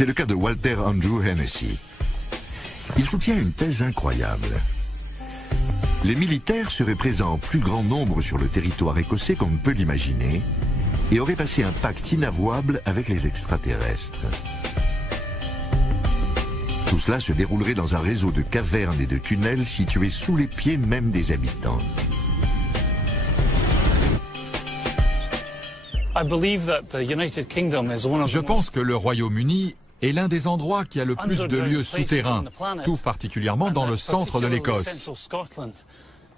C'est le cas de Walter Andrew Hennessy. Il soutient une thèse incroyable. Les militaires seraient présents en plus grand nombre sur le territoire écossais qu'on ne peut l'imaginer et auraient passé un pacte inavouable avec les extraterrestres. Tout cela se déroulerait dans un réseau de cavernes et de tunnels situés sous les pieds même des habitants. Je pense que le Royaume-Uni est l'un des endroits qui a le plus de lieux souterrains, tout particulièrement dans le centre de l'Écosse.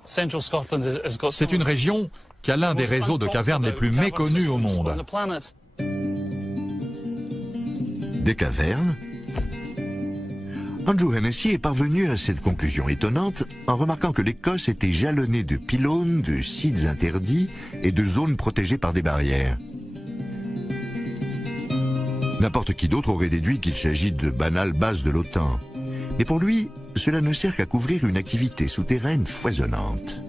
C'est une région qui a l'un des réseaux de cavernes les plus méconnus au monde. Des cavernes? Andrew Hennessy est parvenu à cette conclusion étonnante en remarquant que l'Écosse était jalonnée de pylônes, de sites interdits et de zones protégées par des barrières. N'importe qui d'autre aurait déduit qu'il s'agit de banales bases de l'OTAN. Mais pour lui, cela ne sert qu'à couvrir une activité souterraine foisonnante.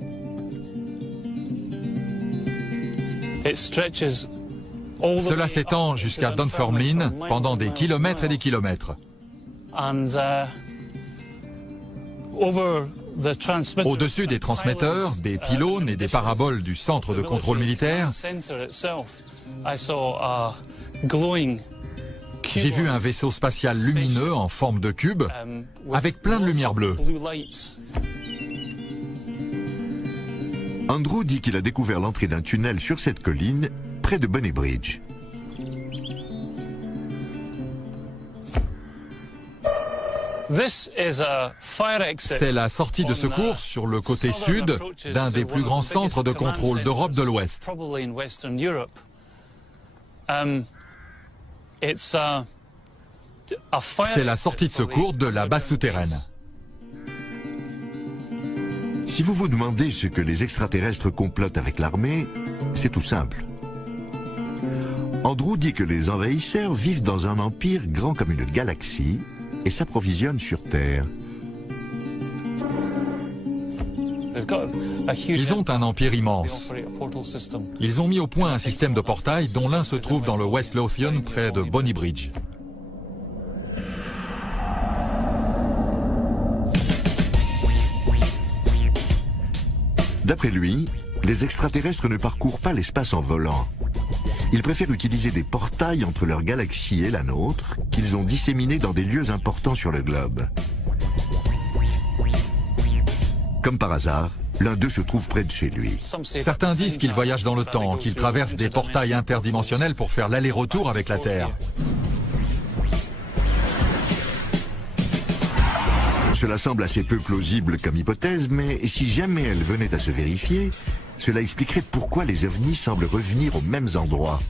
Cela s'étend jusqu'à Dunfermline pendant des kilomètres et des kilomètres. Au-dessus des transmetteurs, des pylônes et des paraboles du centre de contrôle militaire, j'ai vu un vaisseau spatial lumineux en forme de cube avec plein de lumière bleue. Andrew dit qu'il a découvert l'entrée d'un tunnel sur cette colline, près de Bonny Bridge. C'est la sortie de secours sur le côté sud d'un des plus grands centres de contrôle d'Europe de l'Ouest. C'est la sortie de secours de la base souterraine. Si vous vous demandez ce que les extraterrestres complotent avec l'armée, c'est tout simple. Andrew dit que les envahisseurs vivent dans un empire grand comme une galaxie et s'approvisionnent sur Terre. Ils ont un empire immense. Ils ont mis au point un système de portails dont l'un se trouve dans le West Lothian près de Bonny Bridge. D'après lui, les extraterrestres ne parcourent pas l'espace en volant. Ils préfèrent utiliser des portails entre leur galaxie et la nôtre, qu'ils ont disséminés dans des lieux importants sur le globe. Comme par hasard, l'un d'eux se trouve près de chez lui. Certains disent qu'ils voyagent dans le temps, qu'ils traversent des portails interdimensionnels pour faire l'aller-retour avec la Terre. Cela semble assez peu plausible comme hypothèse, mais si jamais elle venait à se vérifier, cela expliquerait pourquoi les ovnis semblent revenir aux mêmes endroits.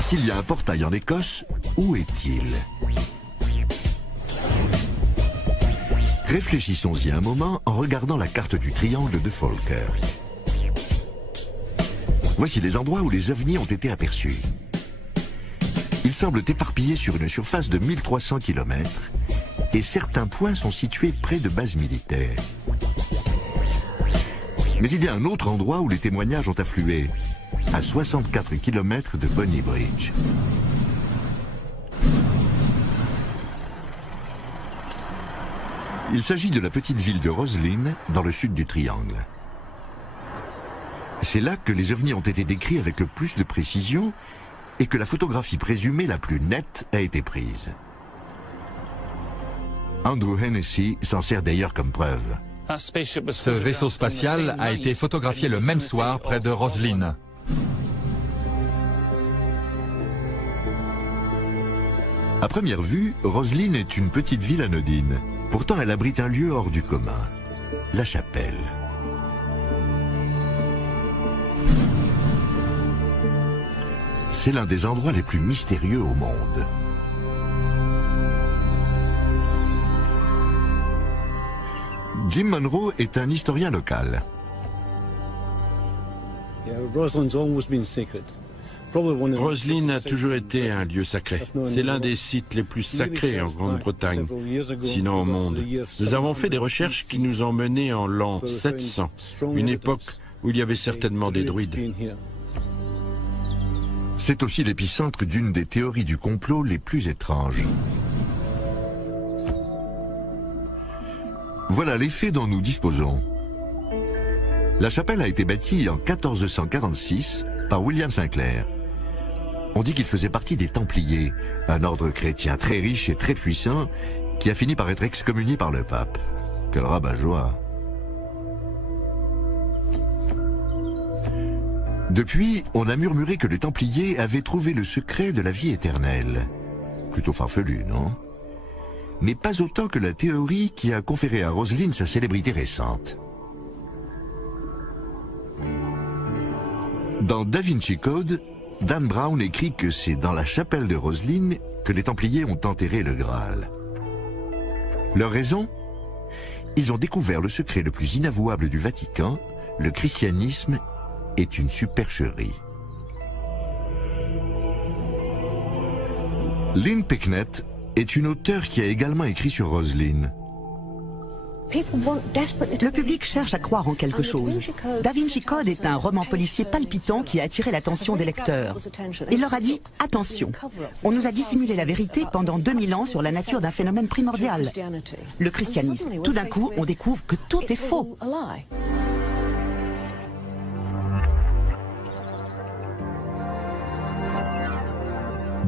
S'il y a un portail en Écosse, où est-il? Réfléchissons-y un moment en regardant la carte du triangle de Falkirk. Voici les endroits où les ovnis ont été aperçus. Ils semblent éparpillés sur une surface de 1300 km et certains points sont situés près de bases militaires. Mais il y a un autre endroit où les témoignages ont afflué, à 64 km de Bonny Bridge. Il s'agit de la petite ville de Roslyn, dans le sud du triangle. C'est là que les ovnis ont été décrits avec le plus de précision et que la photographie présumée la plus nette a été prise. Andrew Hennessy s'en sert d'ailleurs comme preuve. Ce vaisseau spatial a été photographié le même soir près de Roslyn. À première vue, Roslyn est une petite ville anodine. Pourtant, elle abrite un lieu hors du commun, la chapelle. C'est l'un des endroits les plus mystérieux au monde. Jim Monroe est un historien local. Roslyn a toujours été un lieu sacré. C'est l'un des sites les plus sacrés en Grande-Bretagne, sinon au monde. Nous avons fait des recherches qui nous ont menés en l'an 700, une époque où il y avait certainement des druides. C'est aussi l'épicentre d'une des théories du complot les plus étranges. Voilà les faits dont nous disposons. La chapelle a été bâtie en 1446 par William Sinclair. On dit qu'il faisait partie des Templiers, un ordre chrétien très riche et très puissant qui a fini par être excommunié par le pape. Quel rabat-joie! Depuis, on a murmuré que les Templiers avaient trouvé le secret de la vie éternelle. Plutôt farfelu, non? Mais pas autant que la théorie qui a conféré à Roselyne sa célébrité récente. Dans Da Vinci Code, Dan Brown écrit que c'est dans la chapelle de Roselyne que les Templiers ont enterré le Graal. Leur raison? Ils ont découvert le secret le plus inavouable du Vatican, le christianisme est une supercherie. Lynn Pecknett est une auteure qui a également écrit sur Roselyne. Le public cherche à croire en quelque chose. Da Vinci Code est un roman policier palpitant qui a attiré l'attention des lecteurs. Il leur a dit « Attention, on nous a dissimulé la vérité pendant 2000 ans sur la nature d'un phénomène primordial. Le christianisme. Tout d'un coup, on découvre que tout est faux. »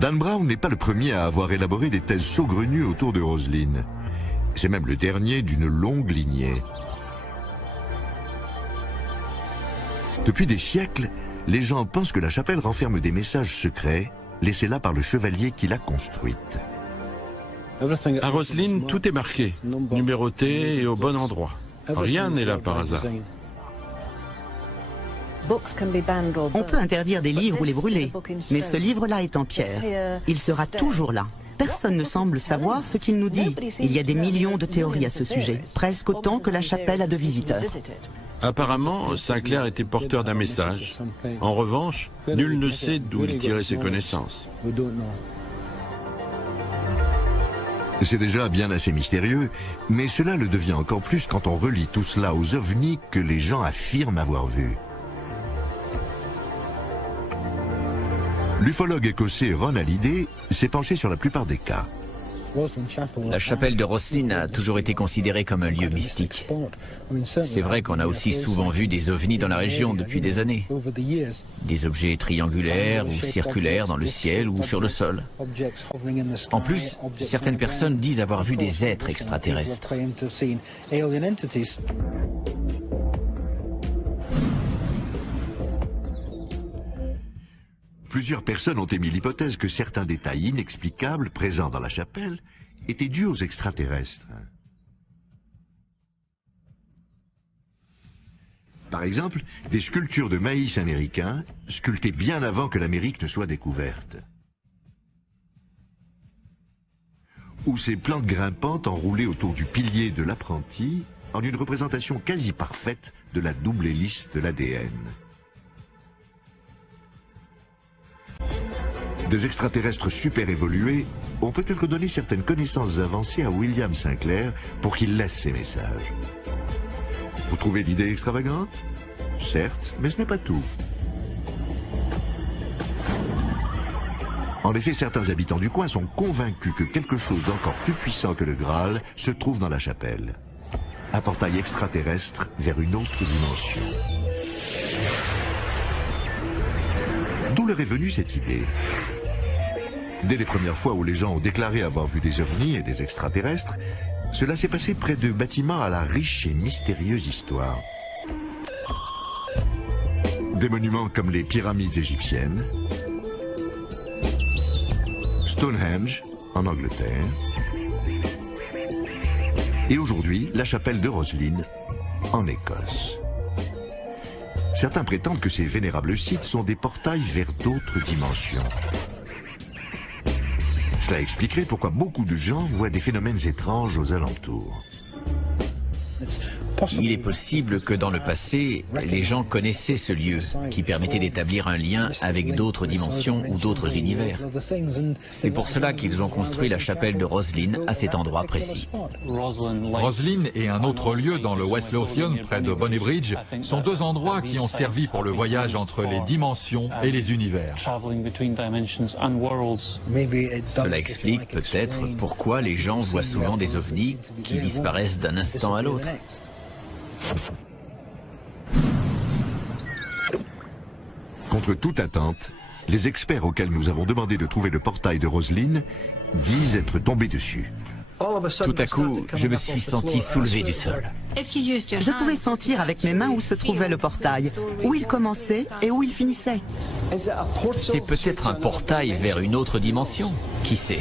Dan Brown n'est pas le premier à avoir élaboré des thèses saugrenues autour de Roselyne. C'est même le dernier d'une longue lignée. Depuis des siècles, les gens pensent que la chapelle renferme des messages secrets, laissés là par le chevalier qui l'a construite. À Roselyne, tout est marqué, numéroté et au bon endroit. Rien n'est là par hasard. On peut interdire des livres ou les brûler, mais ce livre-là est en pierre. Il sera toujours là. Personne ne semble savoir ce qu'il nous dit. Il y a des millions de théories à ce sujet, presque autant que la chapelle a de visiteurs. Apparemment, Sinclair était porteur d'un message. En revanche, nul ne sait d'où il tirait ses connaissances. C'est déjà bien assez mystérieux, mais cela le devient encore plus quand on relie tout cela aux ovnis que les gens affirment avoir vus. L'ufologue écossais Ron Halliday s'est penché sur la plupart des cas. La chapelle de Roselyne a toujours été considérée comme un lieu mystique. C'est vrai qu'on a aussi souvent vu des ovnis dans la région depuis des années. Des objets triangulaires ou circulaires dans le ciel ou sur le sol. En plus, certaines personnes disent avoir vu des êtres extraterrestres. Plusieurs personnes ont émis l'hypothèse que certains détails inexplicables présents dans la chapelle étaient dus aux extraterrestres. Par exemple, des sculptures de maïs américain, sculptées bien avant que l'Amérique ne soit découverte. Ou ces plantes grimpantes enroulées autour du pilier de l'apprenti, en une représentation quasi parfaite de la double hélice de l'ADN. Des extraterrestres super évolués ont peut-être donné certaines connaissances avancées à William Sinclair pour qu'il laisse ces messages. Vous trouvez l'idée extravagante? Certes, mais ce n'est pas tout. En effet, certains habitants du coin sont convaincus que quelque chose d'encore plus puissant que le Graal se trouve dans la chapelle. Un portail extraterrestre vers une autre dimension. D'où leur est venue cette idée? Dès les premières fois où les gens ont déclaré avoir vu des ovnis et des extraterrestres, cela s'est passé près de bâtiments à la riche et mystérieuse histoire. Des monuments comme les pyramides égyptiennes, Stonehenge en Angleterre, et aujourd'hui la chapelle de Roselyne en Écosse. Certains prétendent que ces vénérables sites sont des portails vers d'autres dimensions. Cela expliquerait pourquoi beaucoup de gens voient des phénomènes étranges aux alentours. Il est possible que dans le passé, les gens connaissaient ce lieu, qui permettait d'établir un lien avec d'autres dimensions ou d'autres univers. C'est pour cela qu'ils ont construit la chapelle de Roslin à cet endroit précis. Roslin et un autre lieu dans le West Lothian, près de Bonnybridge, sont deux endroits qui ont servi pour le voyage entre les dimensions et les univers. Cela explique peut-être pourquoi les gens voient souvent des ovnis qui disparaissent d'un instant à l'autre. Contre toute attente, les experts auxquels nous avons demandé de trouver le portail de Roslin disent être tombés dessus. Tout à coup, je me suis senti soulevé du sol. Je pouvais sentir avec mes mains où se trouvait le portail, où il commençait et où il finissait. C'est peut-être un portail vers une autre dimension. Qui sait?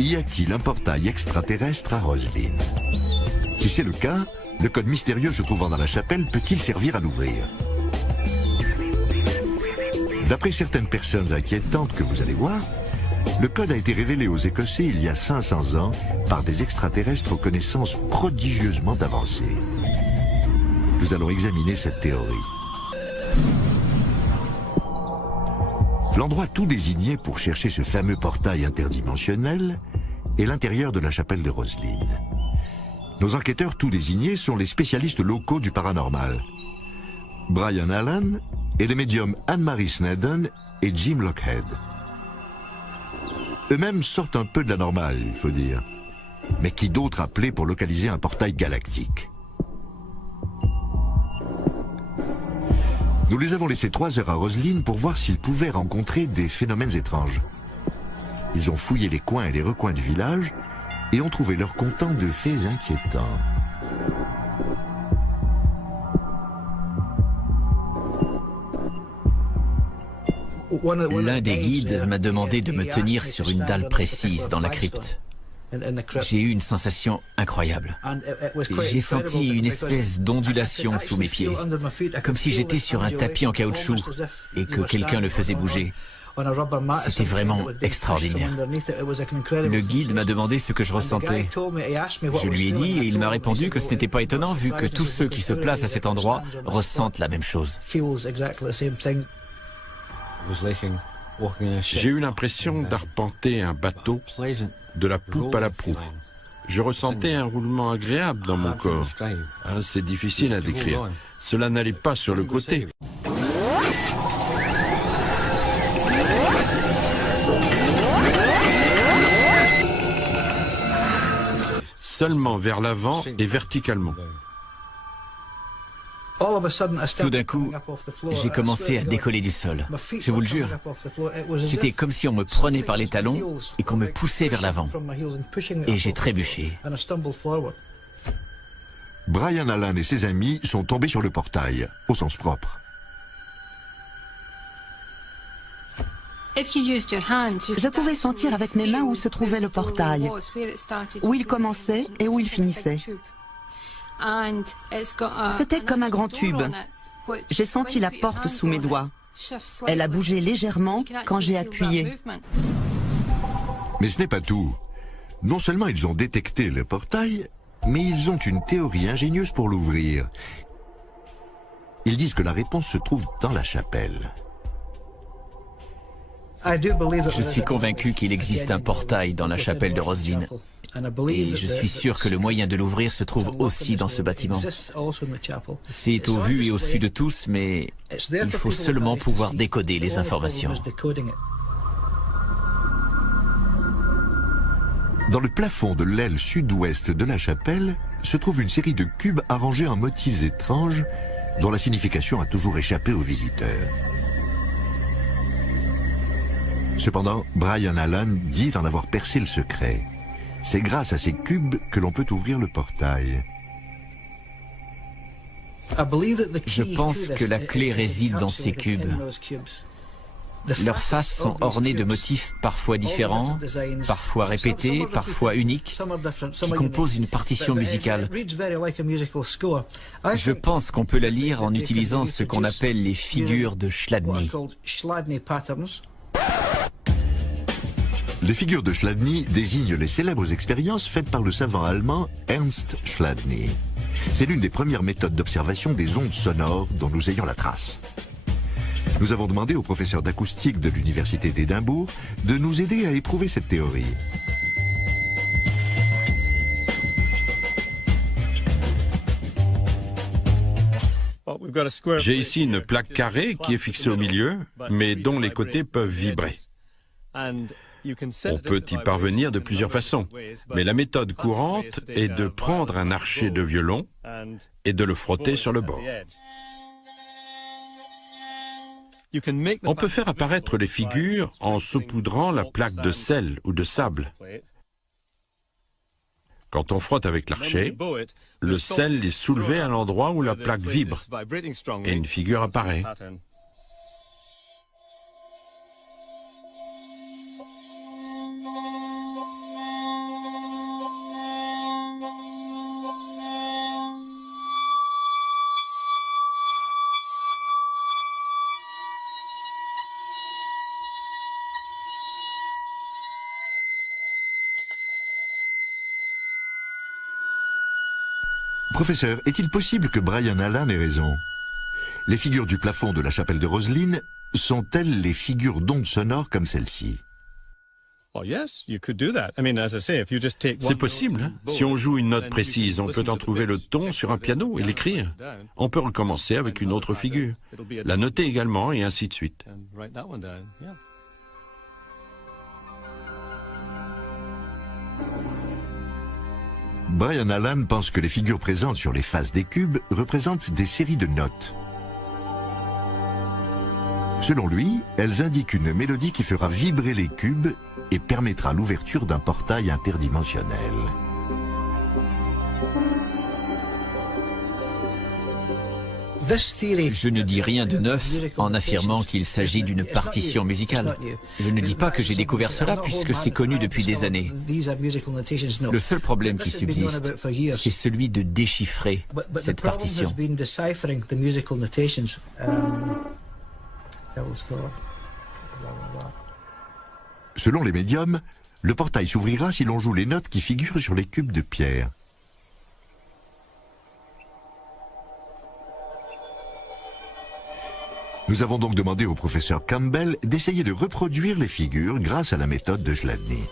Y a-t-il un portail extraterrestre à Roslin? Si c'est le cas, le code mystérieux se trouvant dans la chapelle peut-il servir à l'ouvrir? D'après certaines personnes inquiétantes que vous allez voir, le code a été révélé aux Écossais il y a 500 ans par des extraterrestres aux connaissances prodigieusement avancées. Nous allons examiner cette théorie. L'endroit tout désigné pour chercher ce fameux portail interdimensionnel est l'intérieur de la chapelle de Roslin. Nos enquêteurs tout désignés sont les spécialistes locaux du paranormal. Brian Allen et les médiums Anne-Marie Snedden et Jim Lockhead. Eux-mêmes sortent un peu de la normale, il faut dire. Mais qui d'autre appelé pour localiser un portail galactique? Nous les avons laissés 3 heures à Roslin pour voir s'ils pouvaient rencontrer des phénomènes étranges. Ils ont fouillé les coins et les recoins du village et ont trouvé leur comptant de faits inquiétants. L'un des guides m'a demandé de me tenir sur une dalle précise dans la crypte. J'ai eu une sensation incroyable. J'ai senti une espèce d'ondulation sous mes pieds, comme si j'étais sur un tapis en caoutchouc et que quelqu'un le faisait bouger. C'était vraiment extraordinaire. Le guide m'a demandé ce que je ressentais. Je lui ai dit et il m'a répondu que ce n'était pas étonnant vu que tous ceux qui se placent à cet endroit ressentent la même chose. J'ai eu l'impression d'arpenter un bateau de la poupe à la proue. Je ressentais un roulement agréable dans mon corps. C'est difficile à décrire. Cela n'allait pas sur le côté. Seulement vers l'avant et verticalement. Tout d'un coup, j'ai commencé à décoller du sol. Je vous le jure. C'était comme si on me prenait par les talons et qu'on me poussait vers l'avant. Et j'ai trébuché. Brian Allen et ses amis sont tombés sur le portail, au sens propre. Je pouvais sentir avec mes mains où se trouvait le portail, où il commençait et où il finissait. C'était comme un grand tube. J'ai senti la porte sous mes doigts. Elle a bougé légèrement quand j'ai appuyé. Mais ce n'est pas tout. Non seulement ils ont détecté le portail, mais ils ont une théorie ingénieuse pour l'ouvrir. Ils disent que la réponse se trouve dans la chapelle. Je suis convaincu qu'il existe un portail dans la chapelle de Roslin. Et je suis sûr que le moyen de l'ouvrir se trouve aussi dans ce bâtiment. C'est au vu et au su de tous, mais il faut seulement pouvoir décoder les informations. Dans le plafond de l'aile sud-ouest de la chapelle se trouve une série de cubes arrangés en motifs étranges dont la signification a toujours échappé aux visiteurs. Cependant, Brian Allen dit en avoir percé le secret. C'est grâce à ces cubes que l'on peut ouvrir le portail. Je pense que la clé réside dans ces cubes. Leurs faces sont ornées de motifs parfois différents, parfois répétés, parfois uniques, qui composent une partition musicale. Je pense qu'on peut la lire en utilisant ce qu'on appelle les figures de Chladni. Les figures de Chladni désignent les célèbres expériences faites par le savant allemand Ernst Chladni. C'est l'une des premières méthodes d'observation des ondes sonores dont nous ayons la trace. Nous avons demandé au professeur d'acoustique de l'Université d'Édimbourg de nous aider à éprouver cette théorie. J'ai ici une plaque carrée qui est fixée au milieu, mais dont les côtés peuvent vibrer. On peut y parvenir de plusieurs façons, mais la méthode courante est de prendre un archet de violon et de le frotter sur le bord. On peut faire apparaître les figures en saupoudrant la plaque de sel ou de sable. Quand on frotte avec l'archet, le sel est soulevé à l'endroit où la plaque vibre et une figure apparaît. Professeur, est-il possible que Brian Allan ait raison? Les figures du plafond de la chapelle de Rosslyn sont-elles les figures d'ondes sonores comme celle-ci? C'est possible, hein? Si on joue une note précise, on peut en trouver le ton sur un piano et l'écrire. On peut recommencer avec une autre figure, la noter également et ainsi de suite. Brian Allan pense que les figures présentes sur les faces des cubes représentent des séries de notes. Selon lui, elles indiquent une mélodie qui fera vibrer les cubes et permettra l'ouverture d'un portail interdimensionnel. Je ne dis rien de neuf en affirmant qu'il s'agit d'une partition musicale. Je ne dis pas que j'ai découvert cela puisque c'est connu depuis des années. Le seul problème qui subsiste, c'est celui de déchiffrer cette partition. Selon les médiums, le portail s'ouvrira si l'on joue les notes qui figurent sur les cubes de pierre. Nous avons donc demandé au professeur Campbell d'essayer de reproduire les figures grâce à la méthode de Chladni.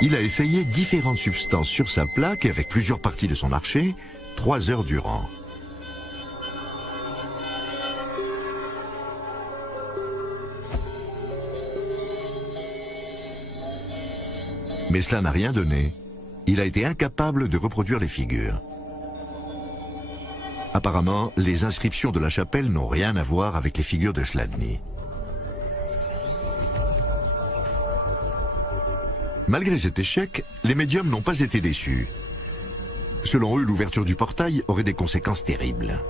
Il a essayé différentes substances sur sa plaque et avec plusieurs parties de son archet, 3 heures durant. Mais cela n'a rien donné. Il a été incapable de reproduire les figures. Apparemment, les inscriptions de la chapelle n'ont rien à voir avec les figures de Chladni. Malgré cet échec, les médiums n'ont pas été déçus. Selon eux, l'ouverture du portail aurait des conséquences terribles.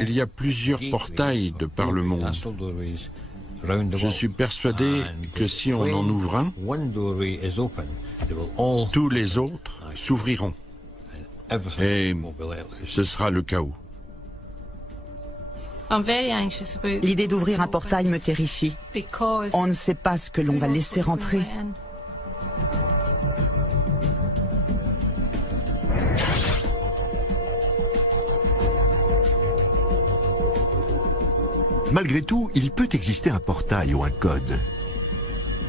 Il y a plusieurs portails de par le monde. Je suis persuadé que si on en ouvre un, tous les autres s'ouvriront. Et ce sera le chaos. L'idée d'ouvrir un portail me terrifie. On ne sait pas ce que l'on va laisser rentrer. Malgré tout, il peut exister un portail ou un code.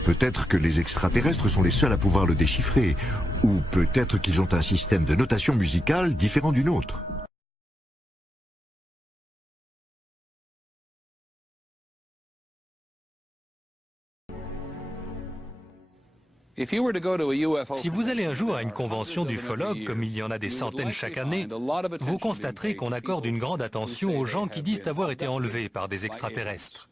Peut-être que les extraterrestres sont les seuls à pouvoir le déchiffrer, ou peut-être qu'ils ont un système de notation musicale différent du nôtre. Si vous allez un jour à une convention d'ufologues, comme il y en a des centaines chaque année, vous constaterez qu'on accorde une grande attention aux gens qui disent avoir été enlevés par des extraterrestres.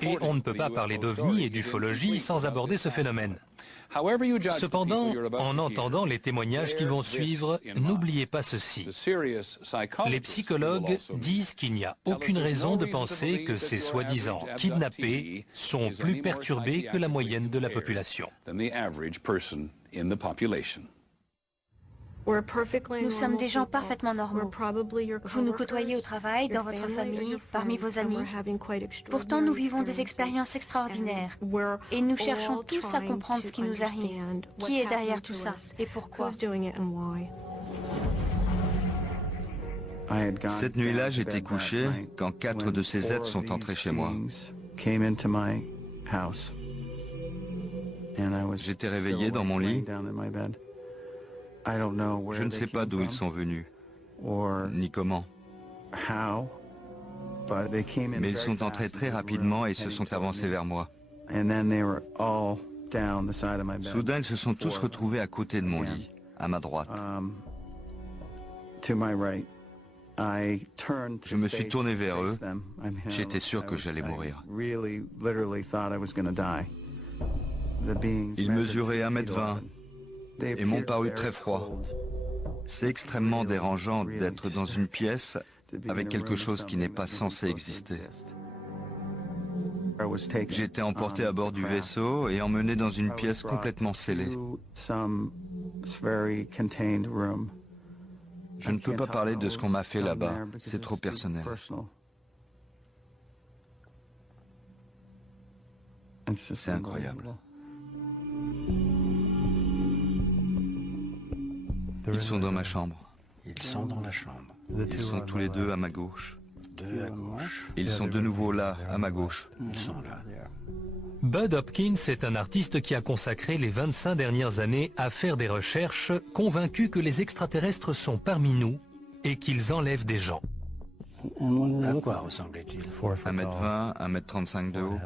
Et on ne peut pas parler d'ovnis et d'ufologie sans aborder ce phénomène. Cependant, en entendant les témoignages qui vont suivre, n'oubliez pas ceci. Les psychologues disent qu'il n'y a aucune raison de penser que ces soi-disant kidnappés sont plus perturbés que la moyenne de la population. Nous sommes des gens parfaitement normaux. Vous nous côtoyez au travail, dans votre famille, parmi vos amis. Pourtant, nous vivons des expériences extraordinaires. Et nous cherchons tous à comprendre ce qui nous arrive. Qui est derrière tout ça et pourquoi? Cette nuit-là, j'étais couché quand 4 de ces êtres sont entrés chez moi. J'étais réveillé dans mon lit. Je ne sais pas d'où ils sont venus, ni comment. Mais ils sont entrés très rapidement et se sont avancés vers moi. Soudain, ils se sont tous retrouvés à côté de mon lit, à ma droite. Je me suis tourné vers eux. J'étais sûr que j'allais mourir. Ils mesuraient 1,20 m. Et m'ont paru très froid. C'est extrêmement dérangeant d'être dans une pièce avec quelque chose qui n'est pas censé exister. J'ai été emporté à bord du vaisseau et emmené dans une pièce complètement scellée. Je ne peux pas parler de ce qu'on m'a fait là-bas, c'est trop personnel. C'est incroyable. Ils sont dans ma chambre. Ils sont dans la chambre. Ils sont tous les deux à ma gauche. Deux à gauche. Ils sont de nouveau là, à ma gauche. Ils sont là. Bud Hopkins est un artiste qui a consacré les 25 dernières années à faire des recherches, convaincu que les extraterrestres sont parmi nous et qu'ils enlèvent des gens. À quoi ressemblait-il? 1,20 m, 1,35 m de haut.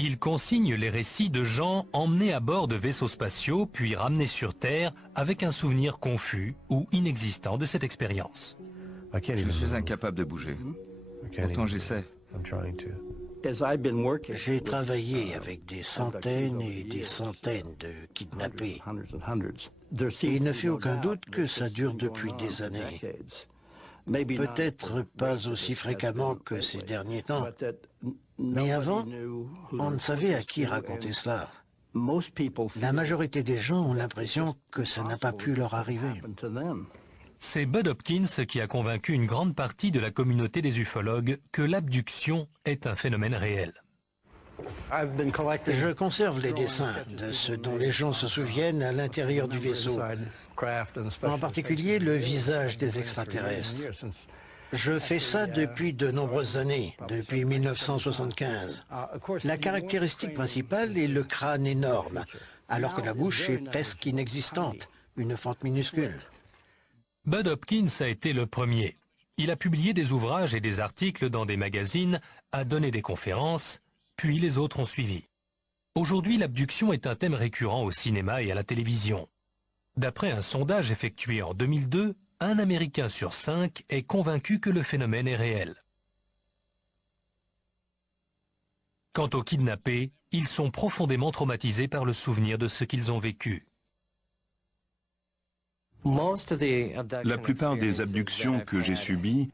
Il consigne les récits de gens emmenés à bord de vaisseaux spatiaux puis ramenés sur Terre avec un souvenir confus ou inexistant de cette expérience. Je suis incapable de bouger. Pourtant j'essaie. J'ai travaillé avec des centaines et des centaines de kidnappés. Et il ne fait aucun doute que ça dure depuis des années. Peut-être pas aussi fréquemment que ces derniers temps, mais avant, on ne savait à qui raconter cela. La majorité des gens ont l'impression que ça n'a pas pu leur arriver. C'est Bud Hopkins qui a convaincu une grande partie de la communauté des ufologues que l'abduction est un phénomène réel. Je conserve les dessins de ce dont les gens se souviennent à l'intérieur du vaisseau, en particulier le visage des extraterrestres. Je fais ça depuis de nombreuses années, depuis 1975. La caractéristique principale est le crâne énorme, alors que la bouche est presque inexistante, une fente minuscule. Bud Hopkins a été le premier. Il a publié des ouvrages et des articles dans des magazines, a donné des conférences, puis les autres ont suivi. Aujourd'hui, l'abduction est un thème récurrent au cinéma et à la télévision. D'après un sondage effectué en 2002, un Américain sur 5 est convaincu que le phénomène est réel. Quant aux kidnappés, ils sont profondément traumatisés par le souvenir de ce qu'ils ont vécu. La plupart des abductions que j'ai subies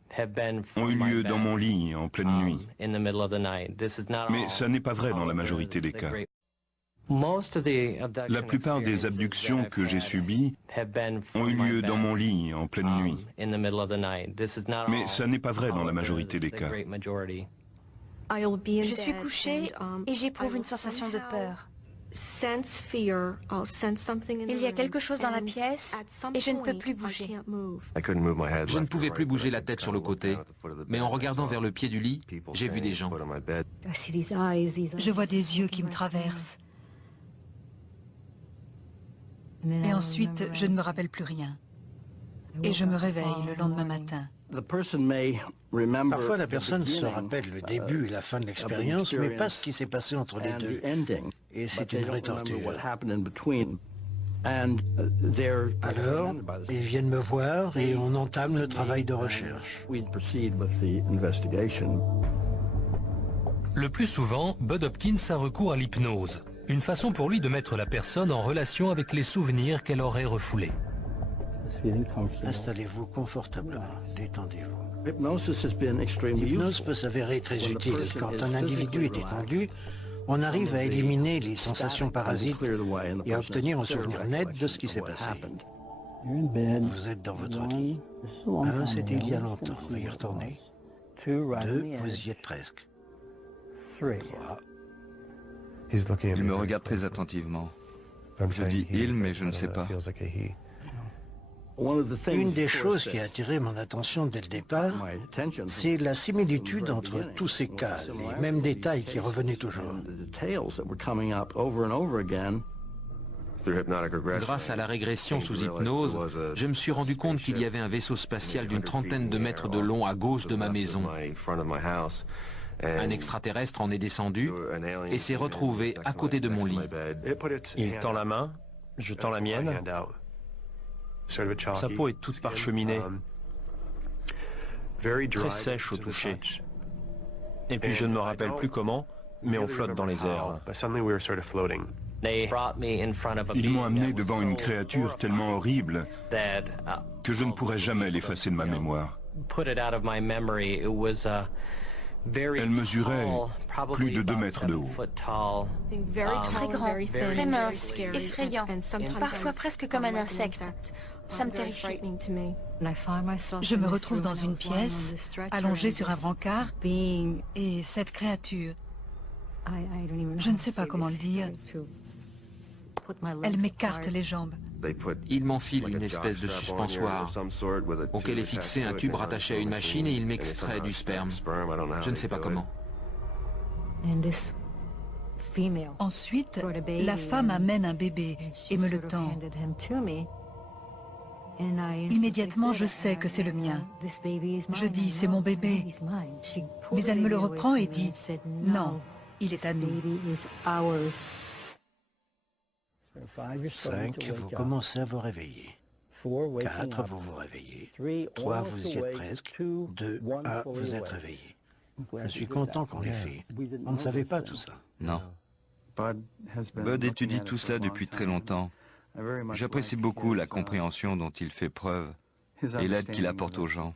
ont eu lieu dans mon lit en pleine nuit. Mais ça n'est pas vrai dans la majorité des cas. La plupart des abductions que j'ai subies ont eu lieu dans mon lit en pleine nuit. Mais ça n'est pas vrai dans la majorité des cas. Je suis couchée et j'éprouve une sensation de peur. Il y a quelque chose dans la pièce et je ne peux plus bouger. Je ne pouvais plus bouger la tête sur le côté, mais en regardant vers le pied du lit, j'ai vu des gens. Je vois des yeux qui me traversent. Et ensuite, je ne me rappelle plus rien. Et je me réveille le lendemain matin. Parfois, la personne se rappelle le début et la fin de l'expérience, mais pas ce qui s'est passé entre les deux. Et c'est une vraie torture. Alors, ils viennent me voir et on entame le travail de recherche. Le plus souvent, Bud Hopkins a recours à l'hypnose, une façon pour lui de mettre la personne en relation avec les souvenirs qu'elle aurait refoulés. Installez-vous confortablement, détendez-vous. L'hypnose peut s'avérer très utile. Quand un individu est détendu, on arrive à éliminer les sensations parasites et à obtenir un souvenir net de ce qui s'est passé. Vous êtes dans votre lit. 1, c'était il y a longtemps, veuillez retourner. 2, vous y êtes presque. 3. Il me regarde très attentivement. Je dis « il », mais je ne sais pas. Une des choses qui a attiré mon attention dès le départ, c'est la similitude entre tous ces cas, les mêmes détails qui revenaient toujours. Grâce à la régression sous hypnose, je me suis rendu compte qu'il y avait un vaisseau spatial d'une trentaine de mètres de long à gauche de ma maison. Un extraterrestre en est descendu et s'est retrouvé à côté de mon lit. Il tend la main, je tends la mienne. Sa peau est toute parcheminée, très sèche au toucher. Et puis je ne me rappelle plus comment, mais on flotte dans les airs. Ils m'ont amené devant une créature tellement horrible que je ne pourrai jamais l'effacer de ma mémoire. Elle mesurait plus de 2 mètres de haut. Très grand, très mince, effrayant, parfois presque comme un insecte. Ça me terrifie. Je me retrouve dans une pièce, allongée sur un brancard, et cette créature, je ne sais pas comment le dire, elle m'écarte les jambes. Ils m'enfilent une espèce de suspensoire auquel est fixé un tube rattaché à une machine et ils m'extraient du sperme. Je ne sais pas comment. Ensuite, la femme amène un bébé et me le tend. Immédiatement, je sais que c'est le mien. Je dis, c'est mon bébé. Mais elle me le reprend et dit, non, il est à nous. 5, vous commencez à vous réveiller. 4, vous vous réveillez. 3, vous y êtes presque. 2, 1, vous êtes réveillé. Je suis content qu'on l'ait fait. On ne savait pas tout ça. Non. Bud étudie tout cela depuis très longtemps. J'apprécie beaucoup la compréhension dont il fait preuve et l'aide qu'il apporte aux gens.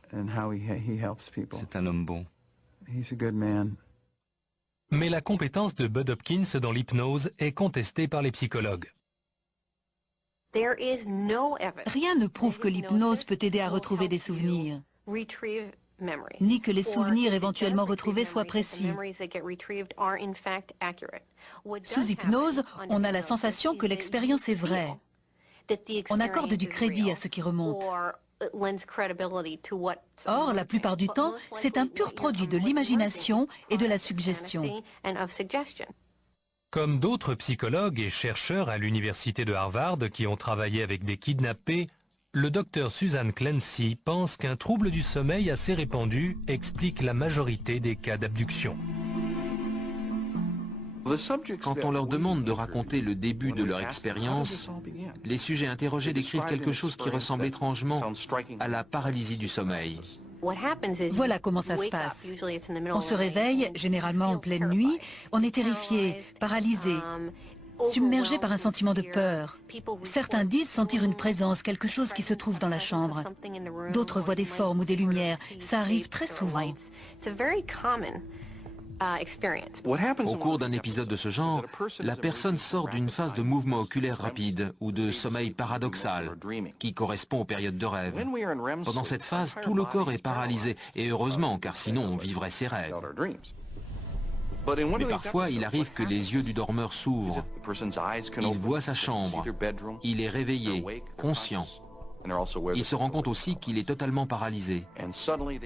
C'est un homme bon. Mais la compétence de Bud Hopkins dans l'hypnose est contestée par les psychologues. Rien ne prouve que l'hypnose peut aider à retrouver des souvenirs, ni que les souvenirs éventuellement retrouvés soient précis. Sous hypnose, on a la sensation que l'expérience est vraie. On accorde du crédit à ce qui remonte. Or, la plupart du temps, c'est un pur produit de l'imagination et de la suggestion. Comme d'autres psychologues et chercheurs à l'université de Harvard qui ont travaillé avec des kidnappés, le docteur Susan Clancy pense qu'un trouble du sommeil assez répandu explique la majorité des cas d'abduction. Quand on leur demande de raconter le début de leur expérience, les sujets interrogés décrivent quelque chose qui ressemble étrangement à la paralysie du sommeil. Voilà comment ça se passe. On se réveille, généralement en pleine nuit, on est terrifié, paralysé, submergé par un sentiment de peur. Certains disent sentir une présence, quelque chose qui se trouve dans la chambre. D'autres voient des formes ou des lumières. Ça arrive très souvent. Au cours d'un épisode de ce genre, la personne sort d'une phase de mouvement oculaire rapide ou de sommeil paradoxal qui correspond aux périodes de rêve. Pendant cette phase, tout le corps est paralysé, et heureusement, car sinon on vivrait ses rêves. Mais parfois, il arrive que les yeux du dormeur s'ouvrent. Il voit sa chambre. Il est réveillé, conscient. Il se rend compte aussi qu'il est totalement paralysé.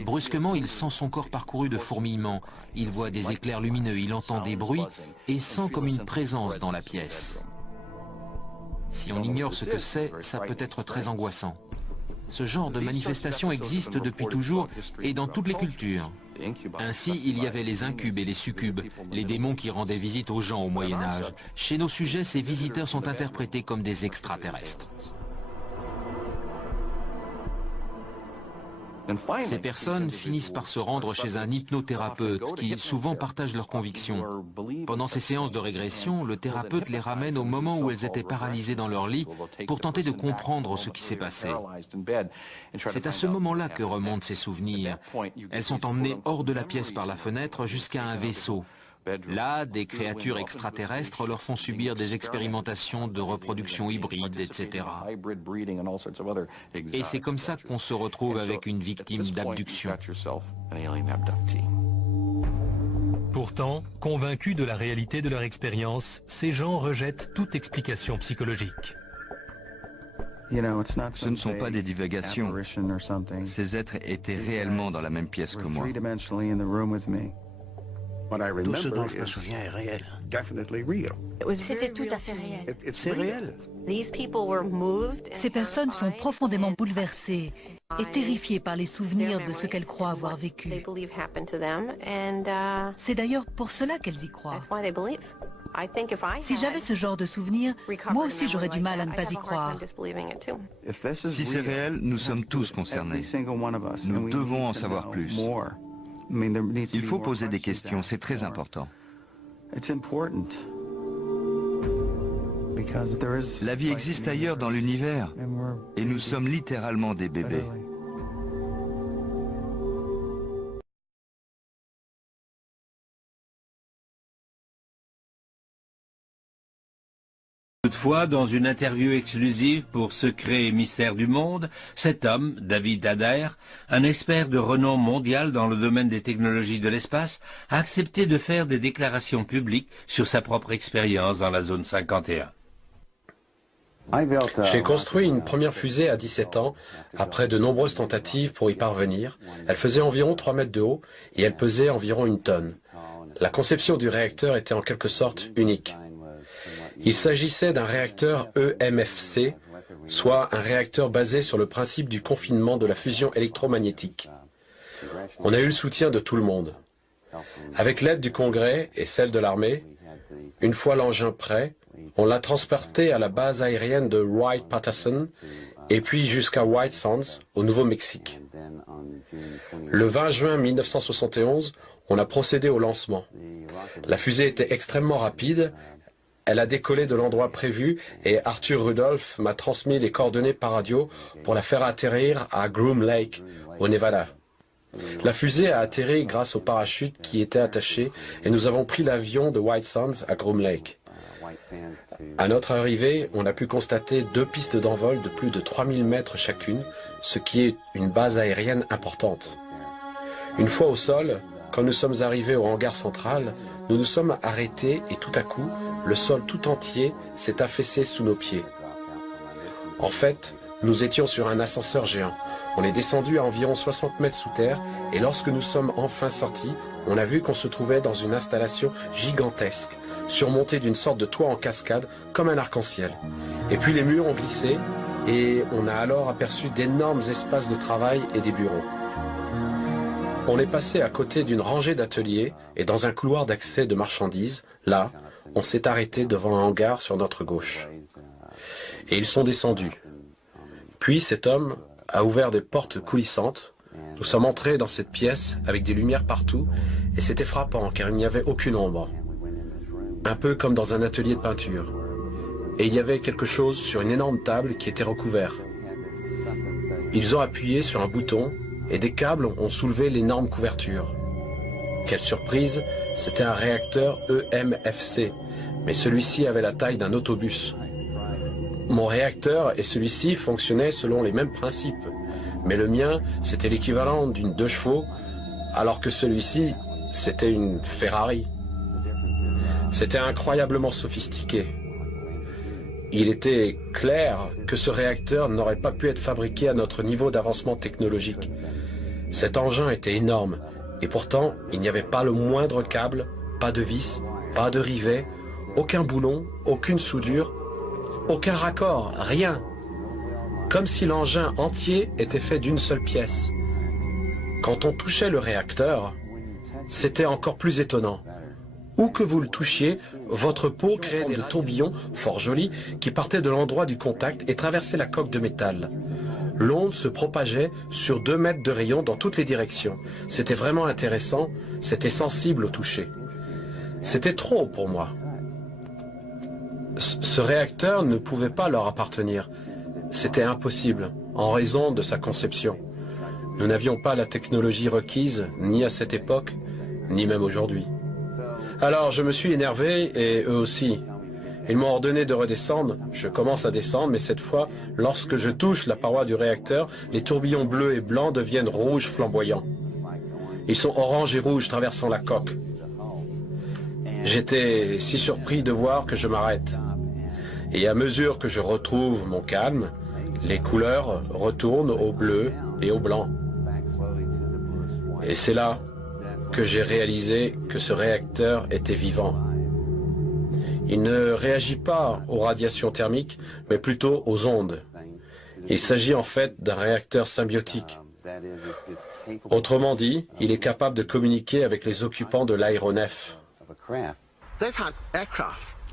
Brusquement, il sent son corps parcouru de fourmillements. Il voit des éclairs lumineux, il entend des bruits et sent comme une présence dans la pièce. Si on ignore ce que c'est, ça peut être très angoissant. Ce genre de manifestation existe depuis toujours et dans toutes les cultures. Ainsi, il y avait les incubes et les succubes, les démons qui rendaient visite aux gens au Moyen-Âge. Chez nos sujets, ces visiteurs sont interprétés comme des extraterrestres. Ces personnes finissent par se rendre chez un hypnothérapeute qui souvent partage leurs convictions. Pendant ces séances de régression, le thérapeute les ramène au moment où elles étaient paralysées dans leur lit pour tenter de comprendre ce qui s'est passé. C'est à ce moment-là que remontent ces souvenirs. Elles sont emmenées hors de la pièce par la fenêtre jusqu'à un vaisseau. Là, des créatures extraterrestres leur font subir des expérimentations de reproduction hybride, etc. Et c'est comme ça qu'on se retrouve avec une victime d'abduction. Pourtant, convaincus de la réalité de leur expérience, ces gens rejettent toute explication psychologique. Ce ne sont pas des divagations. Ces êtres étaient réellement dans la même pièce que moi. Tout ce dont je me souviens est réel. C'était tout à fait réel. C'est réel. Ces personnes sont profondément bouleversées et terrifiées par les souvenirs de ce qu'elles croient avoir vécu. C'est d'ailleurs pour cela qu'elles y croient. Si j'avais ce genre de souvenirs, moi aussi j'aurais du mal à ne pas y croire. Si c'est réel, nous sommes tous concernés. Nous devons en savoir plus. Il faut poser des questions, c'est très important. La vie existe ailleurs dans l'univers et nous sommes littéralement des bébés. Toutefois, dans une interview exclusive pour Secrets et Mystères du Monde, cet homme, David Adair, un expert de renom mondial dans le domaine des technologies de l'espace, a accepté de faire des déclarations publiques sur sa propre expérience dans la zone 51. J'ai construit une première fusée à 17 ans, après de nombreuses tentatives pour y parvenir. Elle faisait environ 3 mètres de haut et elle pesait environ 1 tonne. La conception du réacteur était en quelque sorte unique. Il s'agissait d'un réacteur EMFC, soit un réacteur basé sur le principe du confinement de la fusion électromagnétique. On a eu le soutien de tout le monde. Avec l'aide du Congrès et celle de l'armée, une fois l'engin prêt, on l'a transporté à la base aérienne de Wright-Patterson et puis jusqu'à White Sands, au Nouveau-Mexique. Le 20 juin 1971, on a procédé au lancement. La fusée était extrêmement rapide. Elle a décollé de l'endroit prévu et Arthur Rudolph m'a transmis les coordonnées par radio pour la faire atterrir à Groom Lake, au Nevada. La fusée a atterri grâce au parachute qui était attaché et nous avons pris l'avion de White Sands à Groom Lake. À notre arrivée, on a pu constater 2 pistes d'envol de plus de 3000 mètres chacune, ce qui est une base aérienne importante. Une fois au sol, quand nous sommes arrivés au hangar central, nous nous sommes arrêtés et tout à coup, le sol tout entier s'est affaissé sous nos pieds. En fait, nous étions sur un ascenseur géant. On est descendu à environ 60 mètres sous terre et lorsque nous sommes enfin sortis, on a vu qu'on se trouvait dans une installation gigantesque, surmontée d'une sorte de toit en cascade comme un arc-en-ciel. Et puis les murs ont glissé et on a alors aperçu d'énormes espaces de travail et des bureaux. On est passé à côté d'une rangée d'ateliers et dans un couloir d'accès de marchandises, là, on s'est arrêté devant un hangar sur notre gauche. Et ils sont descendus. Puis cet homme a ouvert des portes coulissantes. Nous sommes entrés dans cette pièce avec des lumières partout et c'était frappant car il n'y avait aucune ombre. Un peu comme dans un atelier de peinture. Et il y avait quelque chose sur une énorme table qui était recouvert. Ils ont appuyé sur un bouton et des câbles ont soulevé l'énorme couverture. Quelle surprise, c'était un réacteur EMFC, mais celui-ci avait la taille d'un autobus. Mon réacteur et celui-ci fonctionnaient selon les mêmes principes, mais le mien, c'était l'équivalent d'une 2 chevaux, alors que celui-ci, c'était une Ferrari. C'était incroyablement sophistiqué. Il était clair que ce réacteur n'aurait pas pu être fabriqué à notre niveau d'avancement technologique. Cet engin était énorme, et pourtant, il n'y avait pas le moindre câble, pas de vis, pas de rivet, aucun boulon, aucune soudure, aucun raccord, rien. comme si l'engin entier était fait d'une seule pièce. Quand on touchait le réacteur, c'était encore plus étonnant. Où que vous le touchiez, votre peau créait des tourbillons, fort jolis, qui partaient de l'endroit du contact et traversaient la coque de métal. L'onde se propageait sur 2 mètres de rayon dans toutes les directions. C'était vraiment intéressant, c'était sensible au toucher. C'était trop pour moi. Ce réacteur ne pouvait pas leur appartenir. C'était impossible, en raison de sa conception. Nous n'avions pas la technologie requise, ni à cette époque, ni même aujourd'hui. Alors je me suis énervé, et eux aussi. Ils m'ont ordonné de redescendre. Je commence à descendre, mais cette fois, lorsque je touche la paroi du réacteur, les tourbillons bleus et blancs deviennent rouges flamboyants. Ils sont orange et rouge traversant la coque. J'étais si surpris de voir que je m'arrête. Et à mesure que je retrouve mon calme, les couleurs retournent au bleu et au blanc. Et c'est là que j'ai réalisé que ce réacteur était vivant. Il ne réagit pas aux radiations thermiques, mais plutôt aux ondes. Il s'agit en fait d'un réacteur symbiotique. Autrement dit, il est capable de communiquer avec les occupants de l'aéronef.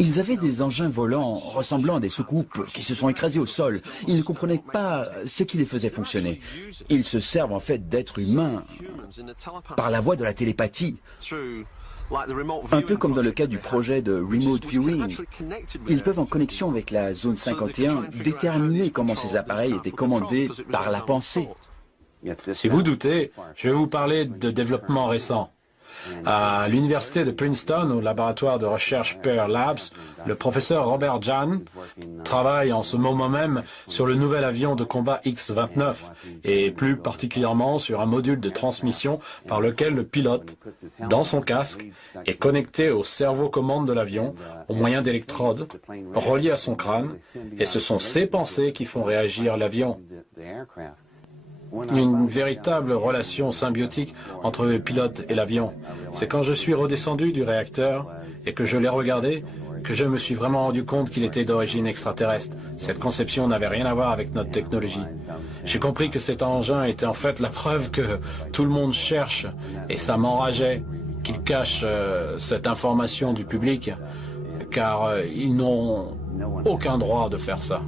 Ils avaient des engins volants ressemblant à des soucoupes qui se sont écrasés au sol. Ils ne comprenaient pas ce qui les faisait fonctionner. Ils se servent en fait d'êtres humains par la voie de la télépathie. Un peu comme dans le cas du projet de Remote Viewing. Ils peuvent, en connexion avec la zone 51, déterminer comment ces appareils étaient commandés par la pensée. Si vous doutez, je vais vous parler de développement récent. À l'université de Princeton, au laboratoire de recherche Pear Labs, le professeur Robert Jahn travaille en ce moment même sur le nouvel avion de combat X-29 et plus particulièrement sur un module de transmission par lequel le pilote, dans son casque, est connecté au cerveau-commande de l'avion au moyen d'électrodes reliées à son crâne, et ce sont ses pensées qui font réagir l'avion. Une véritable relation symbiotique entre le pilote et l'avion. C'est quand je suis redescendu du réacteur et que je l'ai regardé que je me suis vraiment rendu compte qu'il était d'origine extraterrestre. Cette conception n'avait rien à voir avec notre technologie. J'ai compris que cet engin était en fait la preuve que tout le monde cherche, et ça m'enrageait qu'ils cachent cette information du public, car ils n'ont aucun droit de faire ça.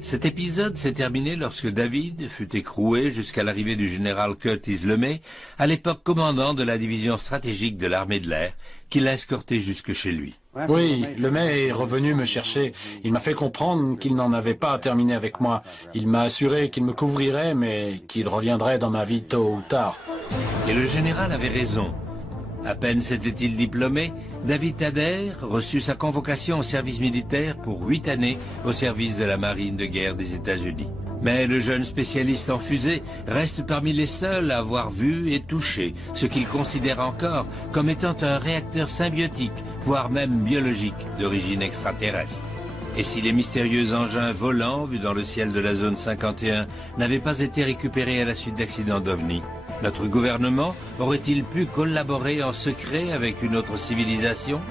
Cet épisode s'est terminé lorsque David fut écroué jusqu'à l'arrivée du général Curtis LeMay, à l'époque commandant de la division stratégique de l'armée de l'air, qui l'a escorté jusque chez lui. Oui, LeMay est revenu me chercher. Il m'a fait comprendre qu'il n'en avait pas terminé avec moi. Il m'a assuré qu'il me couvrirait, mais qu'il reviendrait dans ma vie tôt ou tard. Et le général avait raison. À peine s'était-il diplômé, David Adair reçut sa convocation au service militaire pour 8 années au service de la marine de guerre des États-Unis. Mais le jeune spécialiste en fusée reste parmi les seuls à avoir vu et touché ce qu'il considère encore comme étant un réacteur symbiotique, voire même biologique, d'origine extraterrestre. Et si les mystérieux engins volants vus dans le ciel de la zone 51 n'avaient pas été récupérés à la suite d'accidents d'OVNI, notre gouvernement aurait-il pu collaborer en secret avec une autre civilisation?